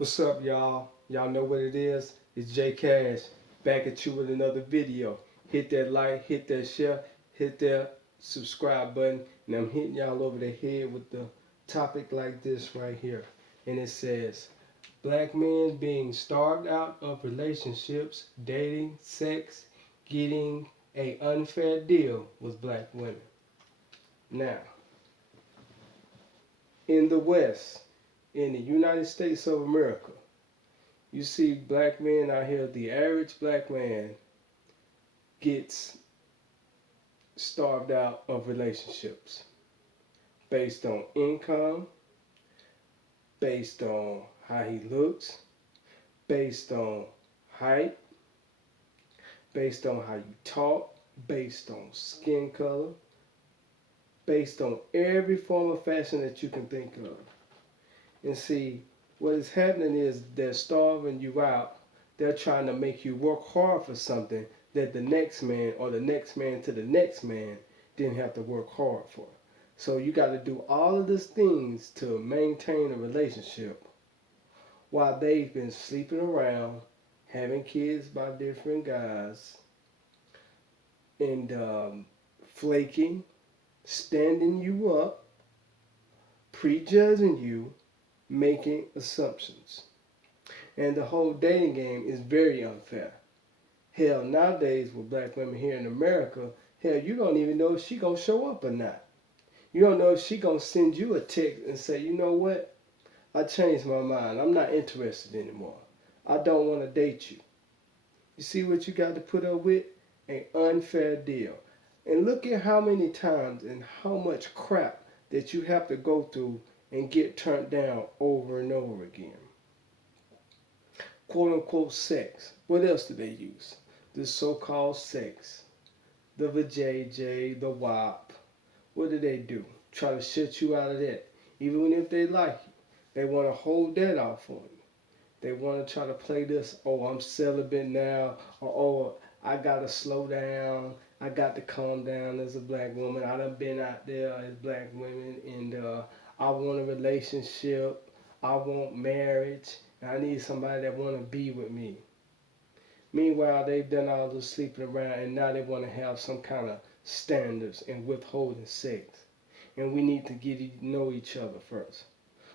What's up, y'all? Y'all know what it is? It's J Cash back at you with another video. Hit that like, hit that share, hit that subscribe button, and I'm hitting y'all over the head with the topic like this right here. And it says, Black men being starved out of relationships, dating, sex, getting a unfair deal with black women. Now, in the West, in the United States of America, you see black men out here, the average black man gets starved out of relationships based on income, based on how he looks, based on height, based on how you talk, based on skin color, based on every form of fashion that you can think of. And see, what is happening is they're starving you out. They're trying to make you work hard for something that the next man or the next man to the next man didn't have to work hard for. So you got to do all of these things to maintain a relationship while they've been sleeping around, having kids by different guys, and flaking, standing you up, prejudging you, making assumptions. And the whole dating game is very unfair. Hell, nowadays with black women here in America, hell, you don't even know if she gonna show up or not. You don't know if she gonna send you a text and say, you know what? I changed my mind. I'm not interested anymore. I don't want to date you. You see what you got to put up with? An unfair deal. And look at how many times and how much crap that you have to go through and get turned down over and over again. Quote unquote sex. What else do they use? The so-called sex. The vajayjay, the wop. What do? Try to shut you out of that. Even if they like you, they want to hold that off on you. They want to try to play this, oh, I'm celibate now, or oh, I got to slow down. I got to calm down as a black woman. I done been out there as black women, and I want a relationship. I want marriage. And I need somebody that want to be with me. Meanwhile, they've done all this sleeping around, and now they want to have some kind of standards and withholding sex. And we need to get to know each other first.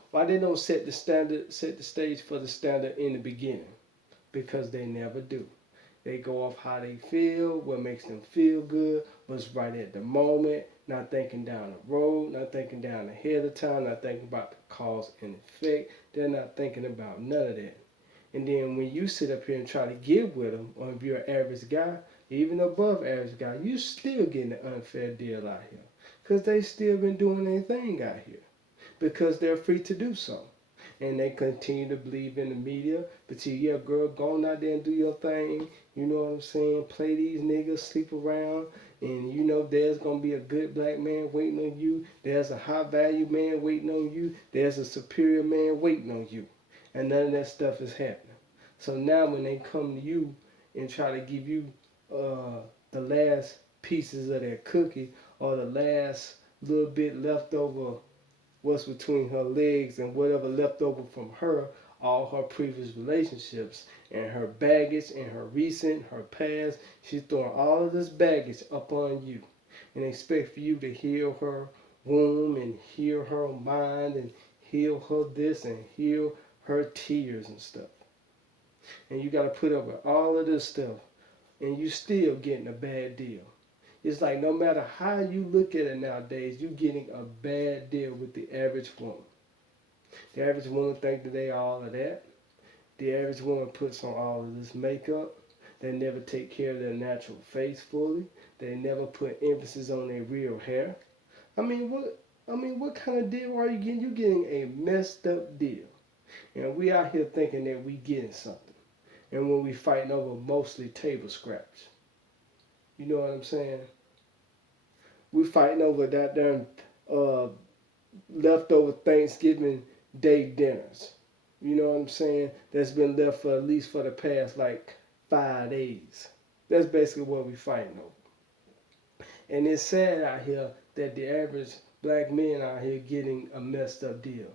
Why they don't set the standard, set the stage for the standard in the beginning? Because they never do. They go off how they feel, what makes them feel good, what's right at the moment, not thinking down the road, not thinking down ahead of time, not thinking about the cause and effect. They're not thinking about none of that. And then when you sit up here and try to get with them, or if you're an average guy, even above average guy, you still getting an unfair deal out here. Because they still been doing their thing out here. Because they're free to do so. And they continue to believe in the media. But you, yeah, girl, go on out there and do your thing. You know what I'm saying? Play these niggas, sleep around. And you know there's going to be a good black man waiting on you. There's a high value man waiting on you. There's a superior man waiting on you. And none of that stuff is happening. So now when they come to you and try to give you the last pieces of their cookie or the last little bit left over what's between her legs and whatever left over from her, all her previous relationships and her baggage and her recent, her past. She's throwing all of this baggage up on you and expect for you to heal her womb and heal her mind and heal her this and heal her tears and stuff. And you got to put up with all of this stuff and you still getting a bad deal. It's like no matter how you look at it nowadays, you're getting a bad deal with the average woman. The average woman think that they all of that. The average woman puts on all of this makeup. They never take care of their natural face fully. They never put emphasis on their real hair. What kind of deal are you getting? You're getting a messed up deal. And we out here thinking that we getting something. And when we fighting over mostly table scraps. You know what I'm saying? We fighting over that damn leftover Thanksgiving Day dinners. You know what I'm saying? That's been left for at least for the past like 5 days. That's basically what we fighting over. And it's sad out here that the average black men out here getting a messed up deal.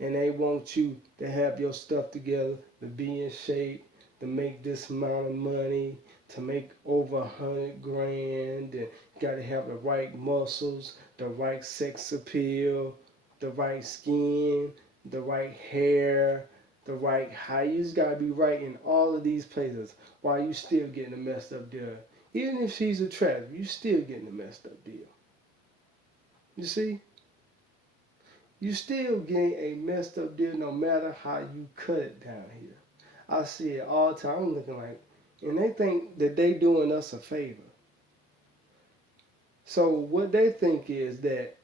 and they want you to have your stuff together, to be in shape, to make this amount of money, to make over 100 grand, and you gotta have the right muscles, the right sex appeal, the right skin, the right hair, the right height. You just gotta be right in all of these places while you still getting a messed up deal. Even if she's attractive, you still getting a messed up deal. You see? You still getting a messed up deal no matter how you cut it down here. I see it all the time. I'm looking like, and they think that they doing us a favor. So what they think is that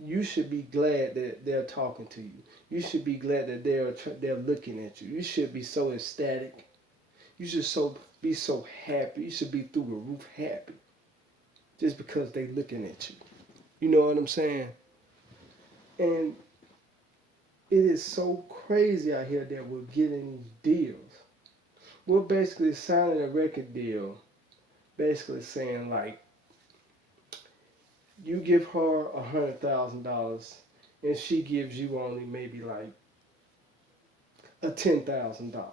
you should be glad that they're talking to you. You should be glad that they're looking at you. You should be so ecstatic. You should be so happy. You should be through the roof happy just because they looking at you. You know what I'm saying? And it is so crazy out here that we're getting these deals. We're basically signing a record deal, basically saying like, you give her $100,000 and she gives you only maybe like a $10,000.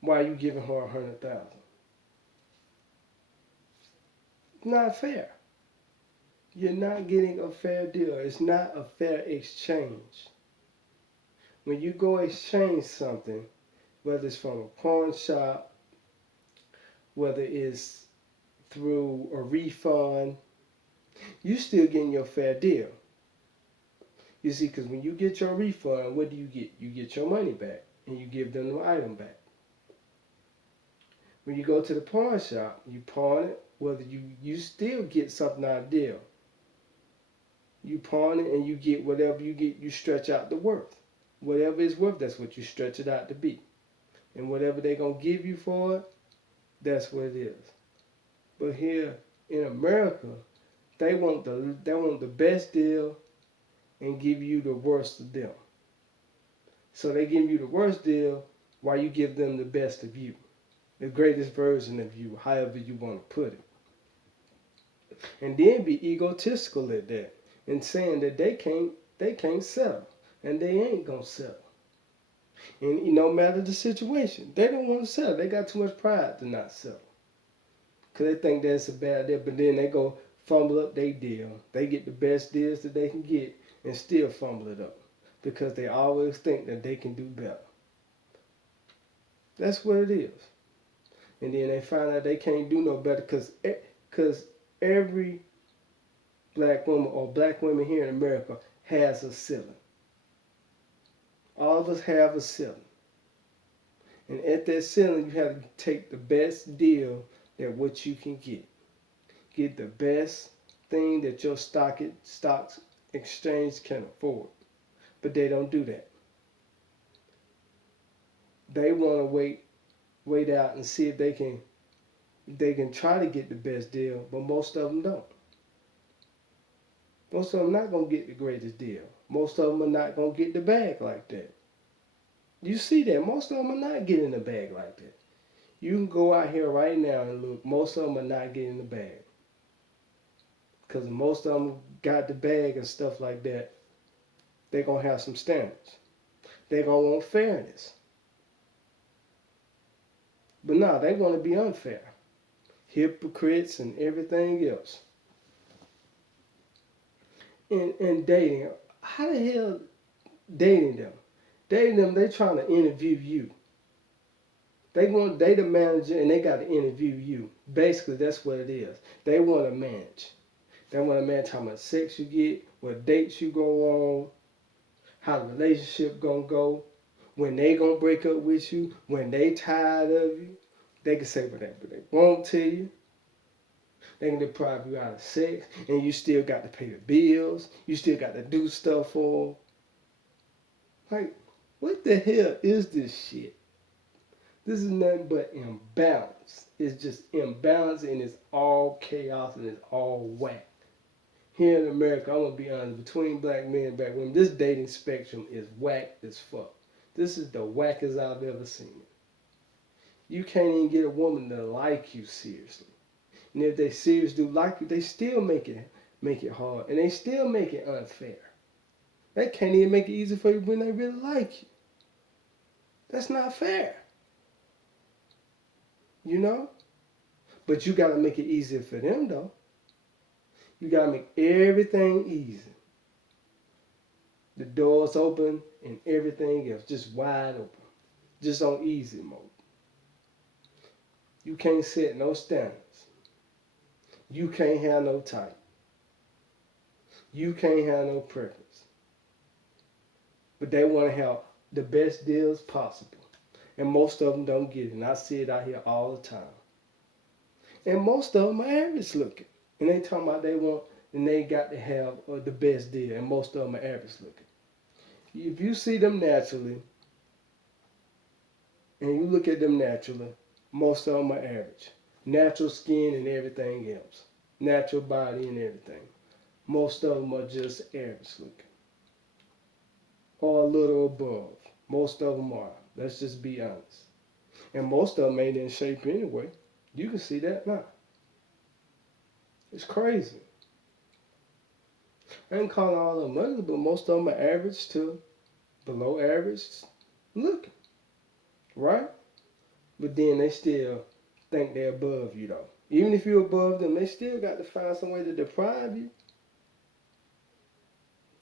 Why are you giving her $100,000? Not fair. You're not getting a fair deal. It's not a fair exchange. When you go exchange something, whether it's from a pawn shop, whether it's through a refund, you still getting your fair deal. You see, because when you get your refund, what do you get? You get your money back and you give them the item back. When you go to the pawn shop, you pawn it, whether you still get something out of the deal. You pawn it and you get whatever you get, you stretch out the worth. Whatever it's worth, that's what you stretch it out to be. And whatever they're going to give you for it, that's what it is. But here in America, they want the best deal and give you the worst of them. So they give you the worst deal while you give them the best of you, the greatest version of you, however you want to put it. And then be egotistical at that and saying that they can't settle and they ain't gonna settle. And no matter the situation, they don't want to settle. They got too much pride to not settle. Because they think that's a bad deal, but then they go fumble up their deal. They get the best deals that they can get and still fumble it up because they always think that they can do better. That's what it is. And then they find out they can't do no better because every black woman or black women here in America has a ceiling. All of us have a ceiling. And at that ceiling, you have to take the best deal that what you can get. Get the best thing that your stocks exchange can afford. But they don't do that. They want to wait out and see if they can try to get the best deal, but most of them don't. Most of them not going to get the greatest deal. Most of them are not going to get the bag like that. You see that. Most of them are not getting the bag like that. You can go out here right now and look. Most of them are not getting the bag. Because most of them got the bag and stuff like that. They're going to have some standards. They're going to want fairness. But no, they want to be unfair. Hypocrites and everything else. And dating. How the hell dating them? Dating them, they trying to interview you. They the manager and they got to interview you. Basically, that's what it is. They want to manage. They want to manage how much sex you get, what dates you go on, how the relationship gonna go, when they gonna break up with you, when they tired of you. They can say whatever they want to you. They can deprive you out of sex, and you still got to pay the bills. You still got to do stuff for them. Like, what the hell is this shit? This is nothing but imbalance. It's just imbalance and it's all chaos and it's all whack. Here in America, I'm going to be honest, between black men and black women, this dating spectrum is whack as fuck. This is the wackest I've ever seen it. You can't even get a woman to like you seriously. And if they seriously do like you, they still make it hard. And they still make it unfair. They can't even make it easy for you when they really like you. That's not fair. You know? But you gotta make it easier for them though. You gotta make everything easy. The doors open and everything else just wide open. Just on easy mode. You can't set no standards. You can't have no type. You can't have no preference. But they want to have the best deals possible. And most of them don't get it. And I see it out here all the time. And most of them are average looking. And they talking about they want, and they got to have the best deal. And most of them are average looking. If you see them naturally, and you look at them naturally, most of them are average. Natural skin and everything else. Natural body and everything. Most of them are just average looking. Or a little above. Most of them are. Let's just be honest. And most of them ain't in shape anyway. You can see that now. It's crazy. I ain't calling all of them ugly, but most of them are average to below average looking. Right? But then they still think they're above you though. Even if you're above them, they still got to find some way to deprive you.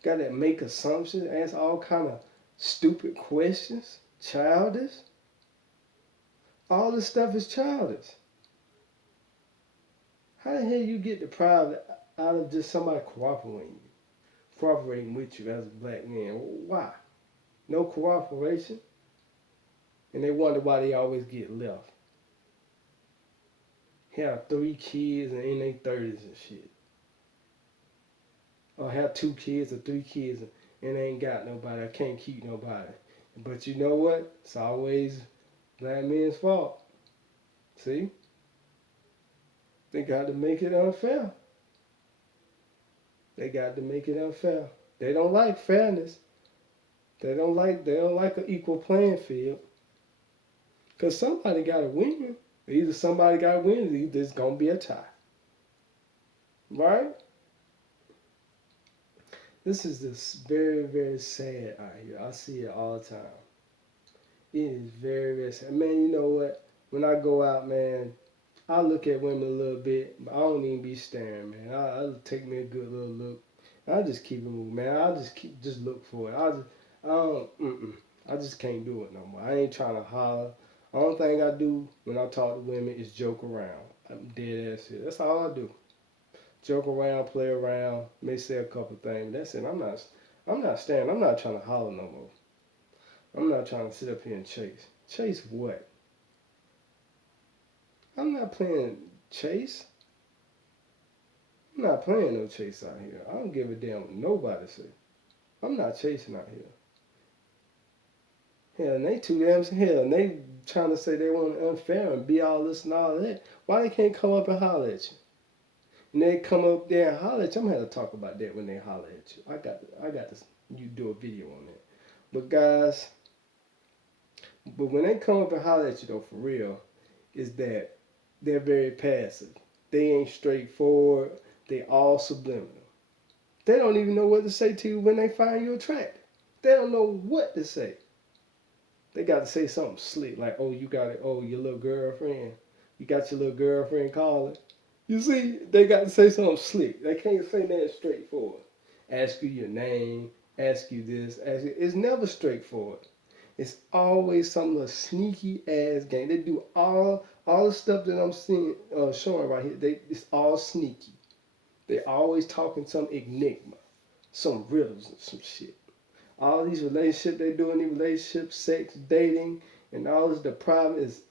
Got to make assumptions, ask all kind of stupid questions, childish. All this stuff is childish. How the hell you get deprived out of just somebody cooperating with you as a black man? Why? No cooperation, and they wonder why they always get left. Have 3 kids and in their 30s and shit. Or have 2 kids or 3 kids and ain't got nobody. I can't keep nobody. But you know what? It's always black men's fault. See? They got to make it unfair. They got to make it unfair. They don't like fairness. They don't like an equal playing field. Cause somebody gotta win. Either somebody gotta win, or there's gonna be a tie. Right? This is just very, very sad out here. I see it all the time. It is very, very sad. Man, you know what? When I go out, man, I look at women a little bit, but I don't even be staring, man. I'll take me a good little look. I just keep it moving, man. I just look for it. I just can't do it no more. I ain't trying to holler. Only thing I do when I talk to women is joke around. I'm dead ass shit. That's all I do. Joke around, play around, may say a couple things. That's it. I'm not standing. I'm not trying to holler no more. I'm not trying to sit up here and chase. Chase what? I'm not playing chase. I'm not playing no chase out here. I don't give a damn what nobody say. I'm not chasing out here. Hell, and they too damn hell, and they trying to say they want unfair and be all this and all that. Why they can't come up and holler at you? And they come up there and holler at you. I'm gonna have to talk about that when they holler at you. I got to you do a video on that. But guys, but when they come up and holler at you though, for real, is that they're very passive. They ain't straightforward. They all subliminal. They don't even know what to say to you when they find you attractive. They don't know what to say. They got to say something slick like, "Oh, you got it. Oh, your little girlfriend. You got your little girlfriend calling." You see, they got to say something slick. They can't say that straightforward. Ask you your name. Ask you this. Ask you. It's never straightforward. It's always some little sneaky ass game. They do all the stuff that I'm seeing showing right here. It's all sneaky. They always talking some enigma, some riddles and some shit. All these relationships they do in these relationships, sex, dating, and all this, the problem is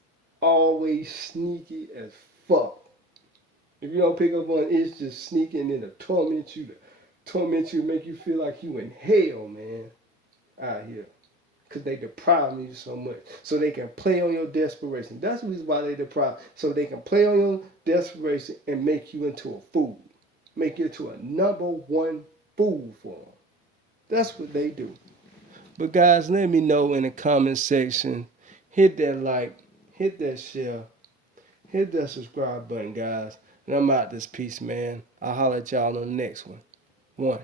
always sneaky as fuck. If you don't pick up on it, it's just sneaky and it'll torment you, make you feel like you in hell, man, out here. Because they deprive you so much. So they can play on your desperation. That's the reason why they deprive. So they can play on your desperation and make you into a fool. Make you into a number one fool for them. That's what they do. But guys, let me know in the comment section. Hit that like, hit that share, hit that subscribe button, guys. And I'm out this piece, man. I'll holler at y'all on the next one. 1.